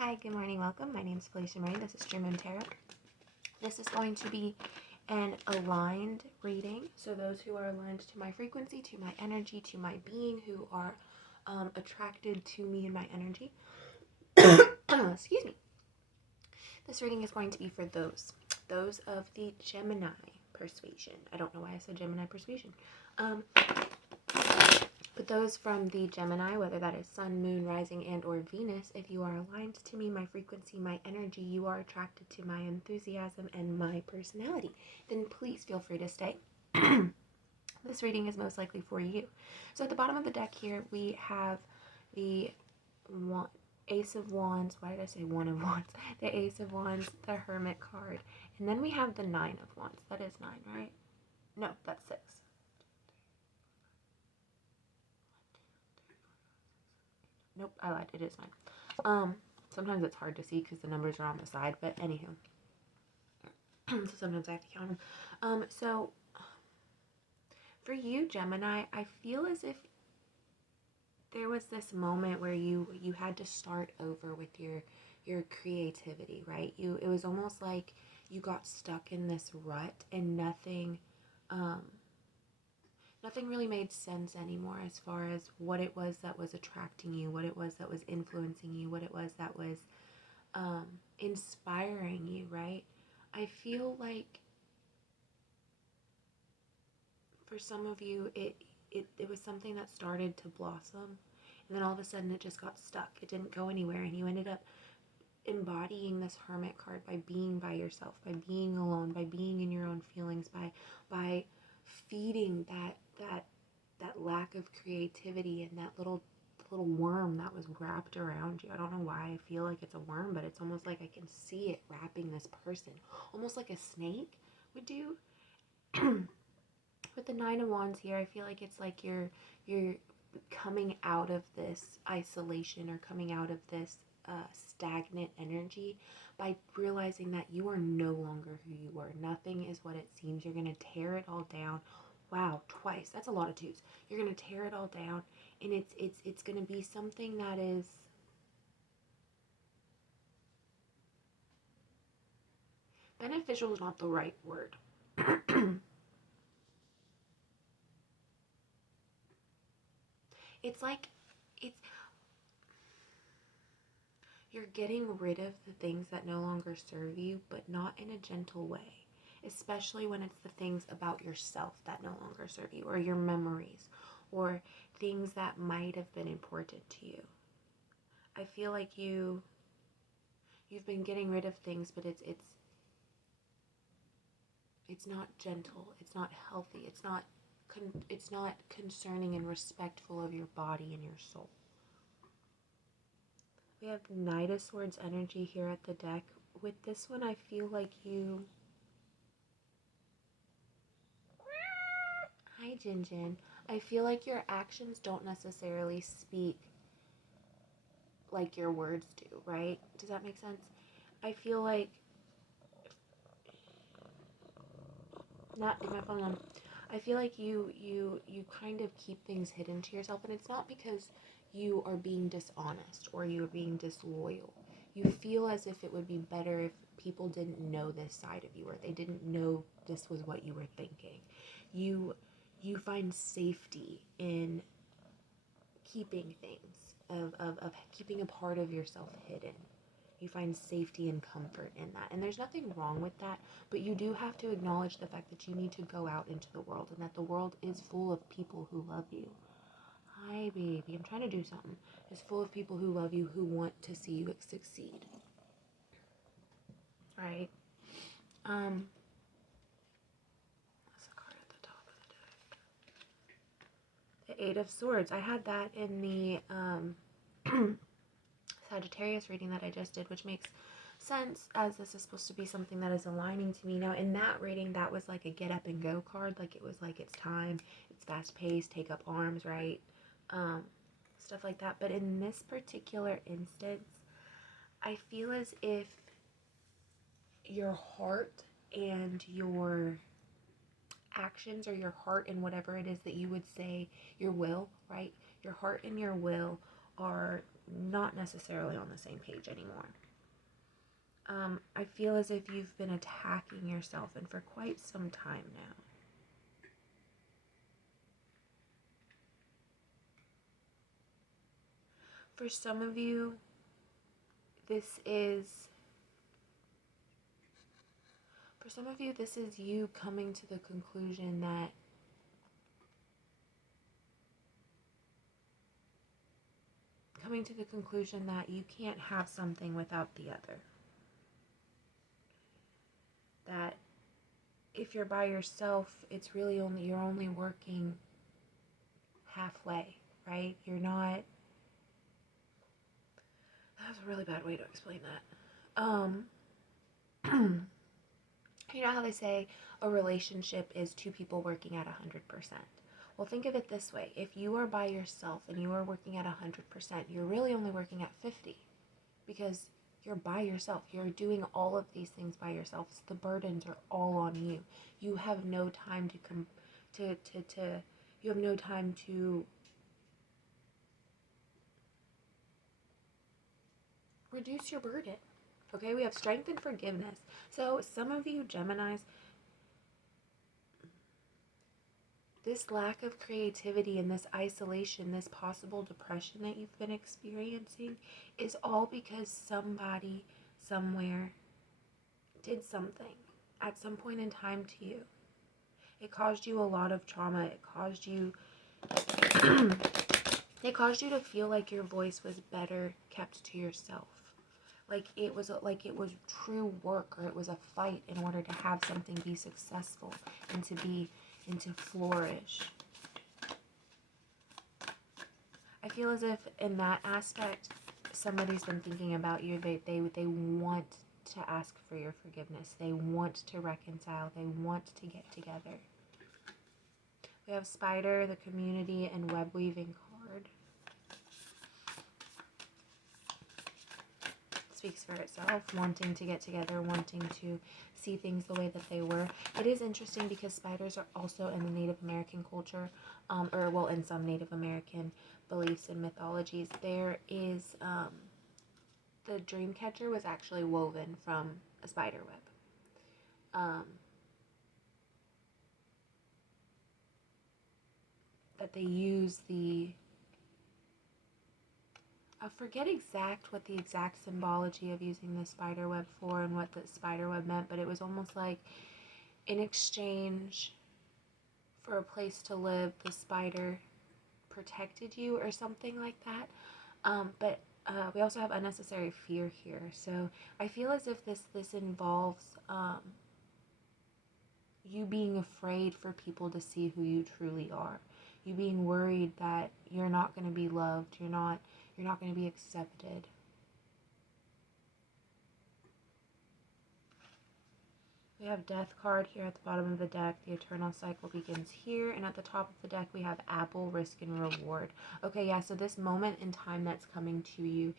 Hi, good morning, welcome. My name is FeleciaMarie. This is True Moon Tarot. This is going to be an aligned reading. So those who are aligned to my frequency, to my energy, to my being, who are attracted to me and my energy. Excuse me. This reading is going to be for those of the Gemini persuasion. I don't know why I said Gemini persuasion. But those from the Gemini, whether that is Sun, Moon, Rising, and or Venus, if you are aligned to me, my frequency, my energy, you are attracted to my enthusiasm and my personality, then please feel free to stay. This reading is most likely for you. So at the bottom of the deck here, we have the Ace of Wands. Why did I say One of Wands? The Ace of Wands, the Hermit card. And then we have the Nine of Wands. That is 9, right? No, that's 6. Nope, I lied. It is 9. Sometimes it's hard to see because the numbers are on the side, but anywho. So sometimes I have to count them. So for you, Gemini, I feel as if there was this moment where you had to start over with your creativity, right? It was almost like you got stuck in this rut and nothing really made sense anymore as far as what it was that was attracting you, what it was that was influencing you, what it was that was inspiring you, right? I feel like for some of you, it was something that started to blossom, and then all of a sudden it just got stuck. It didn't go anywhere, and you ended up embodying this Hermit card by being by yourself, by being alone, by being in your own feelings, by feeding that lack of creativity and that little worm that was wrapped around you. I don't know why I feel like it's a worm, but it's almost like I can see it wrapping this person, almost like a snake would do. With the Nine of Wands here, I feel like it's like you're coming out of this isolation or coming out of this stagnant energy by realizing that you are no longer who you were. Nothing is what it seems. You're going to tear it all down. Wow, twice. That's a lot of twos. You're going to tear it all down, and it's going to be something that is beneficial is not the right word. It's like you're getting rid of the things that no longer serve you, but not in a gentle way. Especially when it's the things about yourself that no longer serve you, or your memories, or things that might have been important to you. I feel like you've been getting rid of things, but it's not gentle, it's not healthy, it's not concerning and respectful of your body and your soul. We have Knight of Swords energy here at the deck. With this one, I feel like you... Hi, Jinjin. I feel like your actions don't necessarily speak like your words do, right? Does that make sense? I feel like... Not do my phone on. I feel like you kind of keep things hidden to yourself, and it's not because you are being dishonest or you're being disloyal. You feel as if it would be better if people didn't know this side of you, or they didn't know this was what you were thinking. You find safety in keeping things, of keeping a part of yourself hidden. You find safety and comfort in that. And there's nothing wrong with that, but you do have to acknowledge the fact that you need to go out into the world and that the world is full of people who love you. Hi, baby. I'm trying to do something. It's full of people who love you, who want to see you succeed. Right? That's a card at the top of the deck. The Eight of Swords. I had that in the Sagittarius reading that I just did, which makes sense as this is supposed to be something that is aligning to me. Now, in that reading, that was like a get up and go card. Like, it was like, it's time, it's fast paced, take up arms, right? Stuff like that. But in this particular instance, I feel as if your heart and your actions, or your heart and whatever it is that you would say, your will, right? Your heart and your will are not necessarily on the same page anymore. I feel as if you've been attacking yourself, and for quite some time now. For some of you, this is you coming to the conclusion that you can't have something without the other. That if you're by yourself, it's really you're only working halfway, right? You're not. That was a really bad way to explain that. You know how they say a relationship is two people working at 100%? Well, think of it this way. If you are by yourself and you are working at 100%, you're really only working at 50, because you're by yourself. You're doing all of these things by yourself. So the burdens are all on you. You have no time you have no time to reduce your burden. Okay, we have strength and forgiveness. So some of you Geminis, this lack of creativity and this isolation, this possible depression that you've been experiencing is all because somebody somewhere did something at some point in time to you. It caused you a lot of trauma. It caused you to feel like your voice was better kept to yourself. Like it was true work, or it was a fight in order to have something be successful and to flourish. I feel as if in that aspect, somebody's been thinking about you. They want to ask for your forgiveness. They want to reconcile. They want to get together. We have Spider, the community, and web weaving card. Speaks for itself, wanting to get together, wanting to see things the way that they were. It is interesting because spiders are also in the Native American culture, in some Native American beliefs and mythologies. There is, the dream catcher was actually woven from a spider web. That they use I forget what the exact symbology of using the spider web for and what the spider web meant, but it was almost like in exchange for a place to live, the spider protected you or something like that. But we also have unnecessary fear here. So I feel as if this involves you being afraid for people to see who you truly are. You being worried that you're not going to be loved, you're not going to be accepted. We have Death card here at the bottom of the deck. The eternal cycle begins here. And at the top of the deck, we have Apple, Risk, and Reward. Okay, yeah, so this moment in time that's coming to you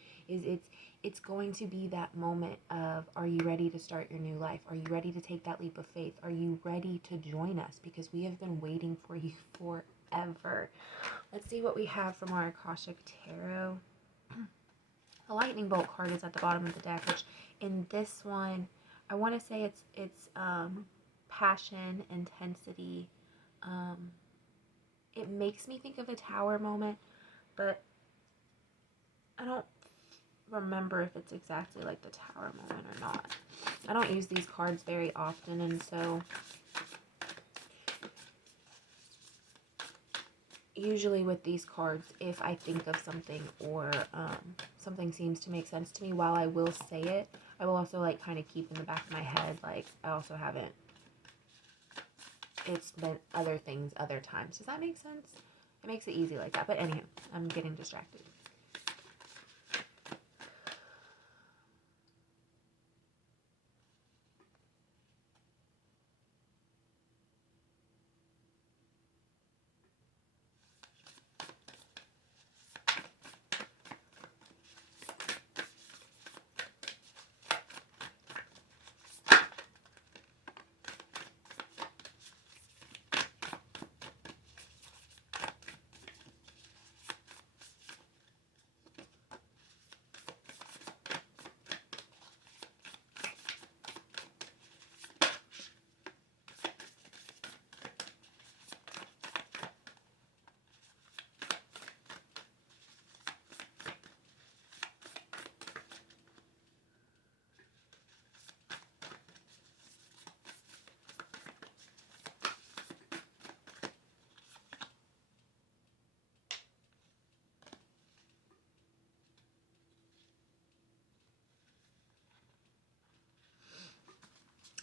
it's going to be that moment of, are you ready to start your new life? Are you ready to take that leap of faith? Are you ready to join us? Because we have been waiting for you forever. Let's see what we have from our Akashic Tarot. The lightning bolt card is at the bottom of the deck, which in this one, I want to say it's passion, intensity. It makes me think of a tower moment, but I don't remember if it's exactly like the tower moment or not. I don't use these cards very often, and so usually with these cards, if I think of something or something seems to make sense to me, while I will say it, I will also like kind of keep in the back of my head, like I also haven't, it's been other things other times. Does that make sense? It makes it easy like that. But anyhow, I'm getting distracted.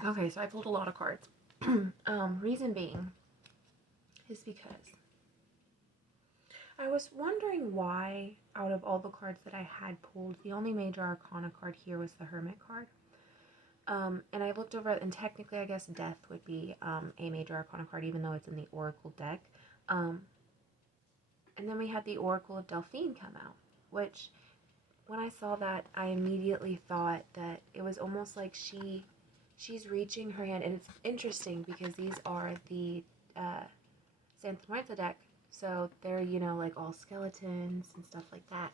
Okay, so I pulled a lot of cards. Reason being is because I was wondering why, out of all the cards that I had pulled, the only major arcana card here was the Hermit card. And I looked over, and technically, I guess Death would be a major arcana card, even though it's in the Oracle deck. And then we had the Oracle of Delphine come out, which, when I saw that, I immediately thought that it was almost like she's reaching her hand. And it's interesting because these are the Santa Marta deck, so they're, you know, like all skeletons and stuff like that.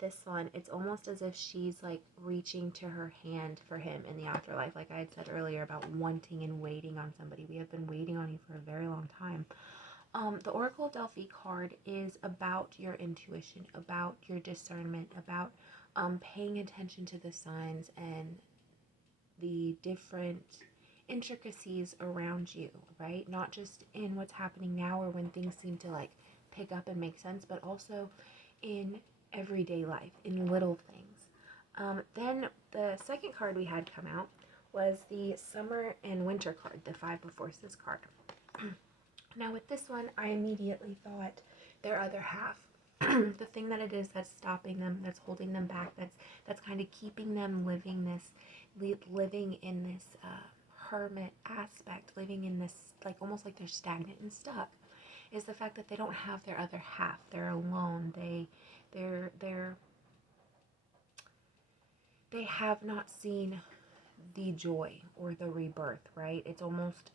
This one, it's almost as if she's like reaching to her hand for him in the afterlife, like I had said earlier about wanting and waiting on somebody. We have been waiting on you for a very long time. The Oracle of Delphi card is about your intuition, about your discernment, about paying attention to the signs and the different intricacies around you, right? Not just in what's happening now or when things seem to like pick up and make sense, but also in everyday life, in little things. Then the second card we had come out was the Summer and Winter card, the Five of Forces card. Now with this one, I immediately thought their other half, the thing that it is that's stopping them, that's holding them back, that's kind of keeping them living in this hermit aspect, living in this like almost like they're stagnant and stuck, is the fact that they don't have their other half. They're alone. They have not seen the joy or the rebirth, right? It's almost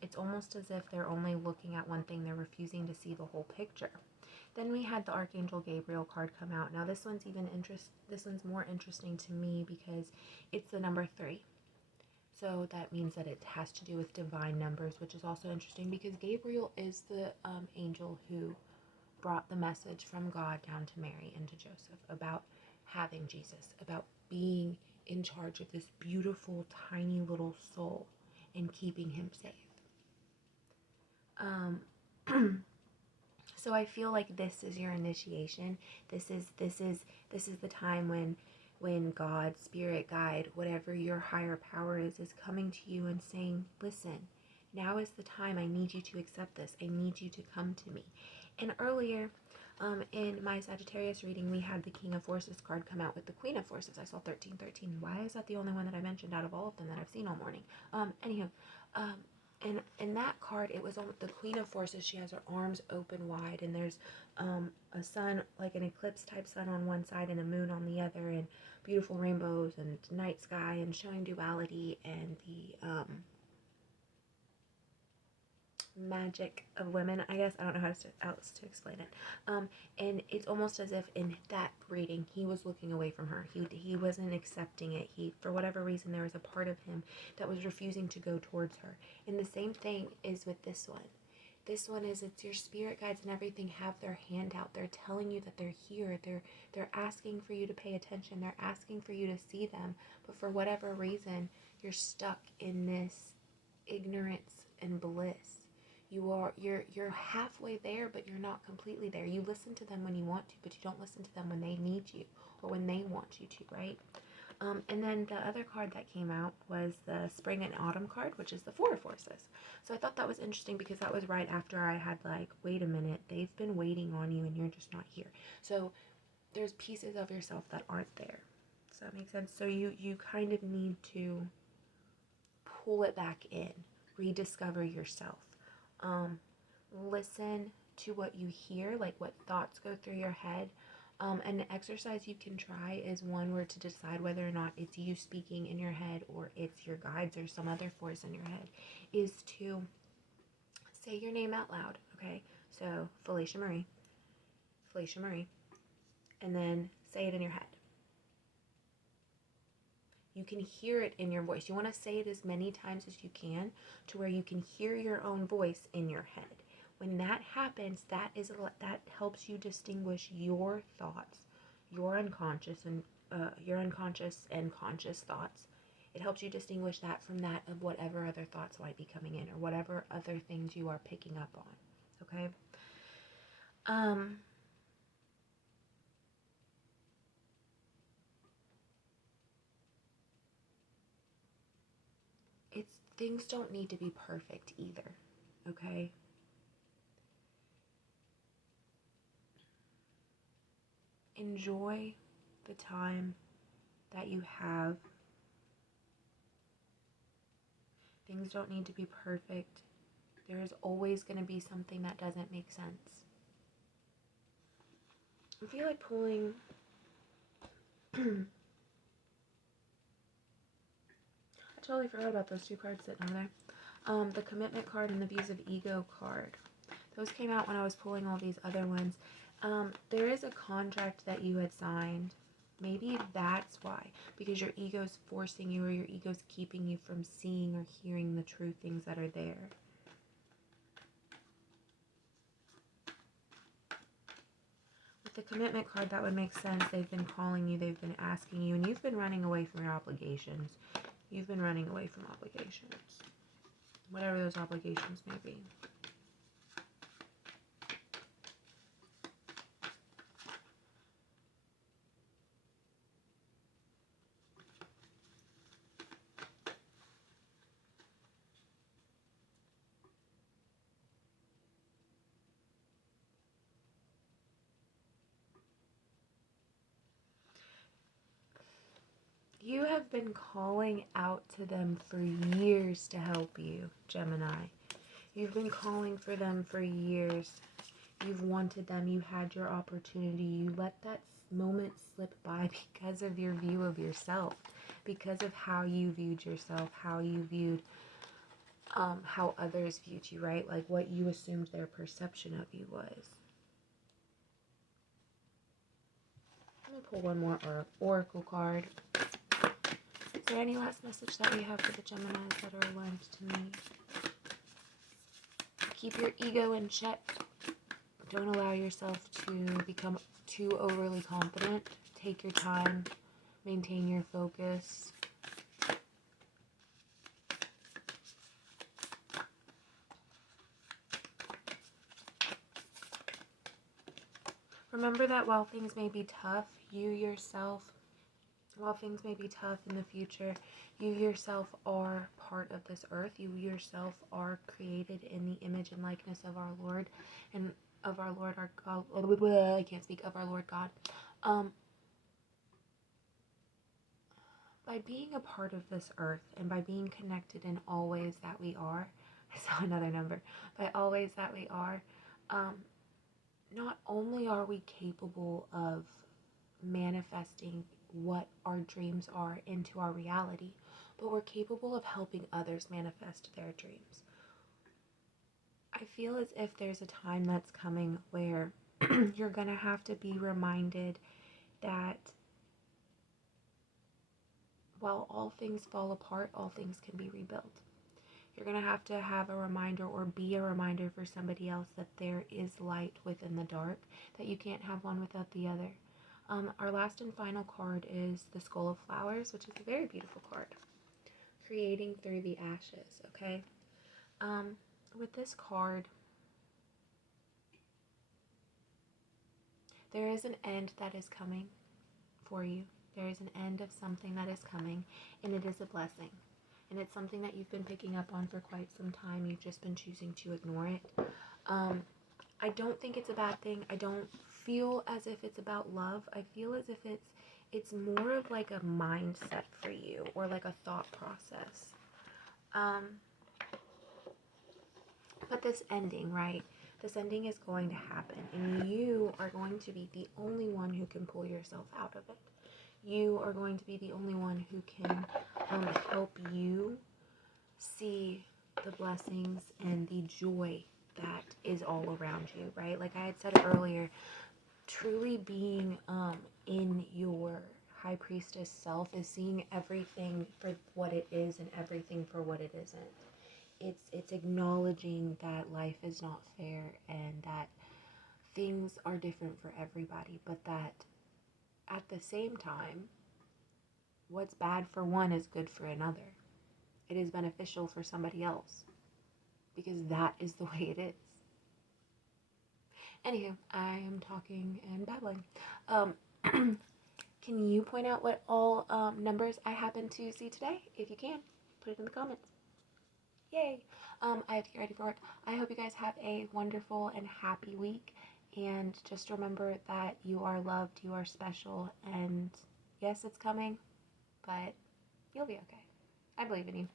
as if they're only looking at one thing. They're refusing to see the whole picture. Then we had the Archangel Gabriel card come out. Now this one's more interesting to me because it's the number 3. So that means that it has to do with divine numbers, which is also interesting because Gabriel is the angel who brought the message from God down to Mary and to Joseph about having Jesus, about being in charge of this beautiful, tiny little soul and keeping him safe. So I feel like this is your initiation. This is the time when God, spirit guide, whatever your higher power is coming to you and saying, listen, now is the time. I need you to accept this. I need you to come to me. And earlier, in my Sagittarius reading, we had the King of Forces card come out with the Queen of Forces. I saw 1313. Why is that the only one that I mentioned out of all of them that I've seen all morning? And in that card, it was on the Queen of Forces. She has her arms open wide, and there's a sun, like an eclipse type sun on one side and a moon on the other, and beautiful rainbows and night sky, and showing duality and the magic of women, I guess. I don't know how else to explain it. And it's almost as if in that reading, he was looking away from her. He wasn't accepting it. For whatever reason, there was a part of him that was refusing to go towards her. And the same thing is with this one. This one is, it's your spirit guides and everything have their hand out. They're telling you that they're here. They're asking for you to pay attention. They're asking for you to see them. But for whatever reason, you're stuck in this ignorance and bliss. You're halfway there, but you're not completely there. You listen to them when you want to, but you don't listen to them when they need you or when they want you to, right? And then the other card that came out was the Spring and Autumn card, which is the Four of Forces. So I thought that was interesting because that was right after I had like, wait a minute, they've been waiting on you and you're just not here. So there's pieces of yourself that aren't there. Does that make sense? So you kind of need to pull it back in, rediscover yourself. Listen to what you hear, like what thoughts go through your head. An exercise you can try is one where to decide whether or not it's you speaking in your head or it's your guides or some other force in your head, is to say your name out loud, okay? So, FeleciaMarie, FeleciaMarie, and then say it in your head. You can hear it in your voice. You want to say it as many times as you can to where you can hear your own voice in your head. When that happens, that helps you distinguish your thoughts, your unconscious and conscious thoughts. It helps you distinguish that from that of whatever other thoughts might be coming in or whatever other things you are picking up on. Okay? things don't need to be perfect either, okay? Enjoy the time that you have. Things don't need to be perfect. There is always going to be something that doesn't make sense. I feel like pulling I totally forgot about those two cards sitting over there. The commitment card and the views of ego card. Those came out when I was pulling all these other ones. There is a contract that you had signed. Maybe that's why. Because your ego's forcing you, or your ego's keeping you from seeing or hearing the true things that are there. With the commitment card, that would make sense. They've been calling you, they've been asking you, and you've been running away from your obligations. You've been running away from obligations. Whatever those obligations may be. You have been calling out to them for years to help you, Gemini. You've been calling for them for years. You've wanted them. You had your opportunity. You let that moment slip by because of your view of yourself, because of how you viewed yourself, how you viewed how others viewed you, right? Like what you assumed their perception of you was. Let me pull one more oracle card. Is there any last message that we have for the Geminis that are aligned to me? Keep your ego in check. Don't allow yourself to become too overly confident. Take your time. Maintain your focus. Remember that while things may be tough, while things may be tough in the future, you yourself are part of this earth. You yourself are created in the image and likeness of our Lord, and of our Lord, our God. I can't speak. Of our Lord God. By being a part of this earth and by being connected in all ways that we are, I saw another number, by all ways that we are, not only are we capable of manifesting what our dreams are into our reality, but we're capable of helping others manifest their dreams. I feel as if there's a time that's coming where you're going to have to be reminded that while all things fall apart, all things can be rebuilt. You're going to have a reminder, or be a reminder for somebody else, that there is light within the dark, that you can't have one without the other. Our last and final card is the Skull of Flowers, which is a very beautiful card. Creating through the ashes, okay? With this card, there is an end that is coming for you. There is an end of something that is coming, and it is a blessing. And it's something that you've been picking up on for quite some time. You've just been choosing to ignore it. I don't think it's a bad thing. I don't feel as if it's about love. I feel as if it's more of like a mindset for you, or like a thought process. But this ending, right? This ending is going to happen, and you are going to be the only one who can pull yourself out of it. You are going to be the only one who can help you see the blessings and the joy that is all around you, right? Like I had said earlier, truly being in your high priestess self is seeing everything for what it is and everything for what it isn't. It's acknowledging that life is not fair and that things are different for everybody, but that at the same time, what's bad for one is good for another. It is beneficial for somebody else, because that is the way it is. Anywho, I am talking and babbling. Can you point out what all numbers I happen to see today? If you can, put it in the comments. Yay! I have to get ready for work. I hope you guys have a wonderful and happy week. And just remember that you are loved, you are special, and yes, it's coming, but you'll be okay. I believe in you.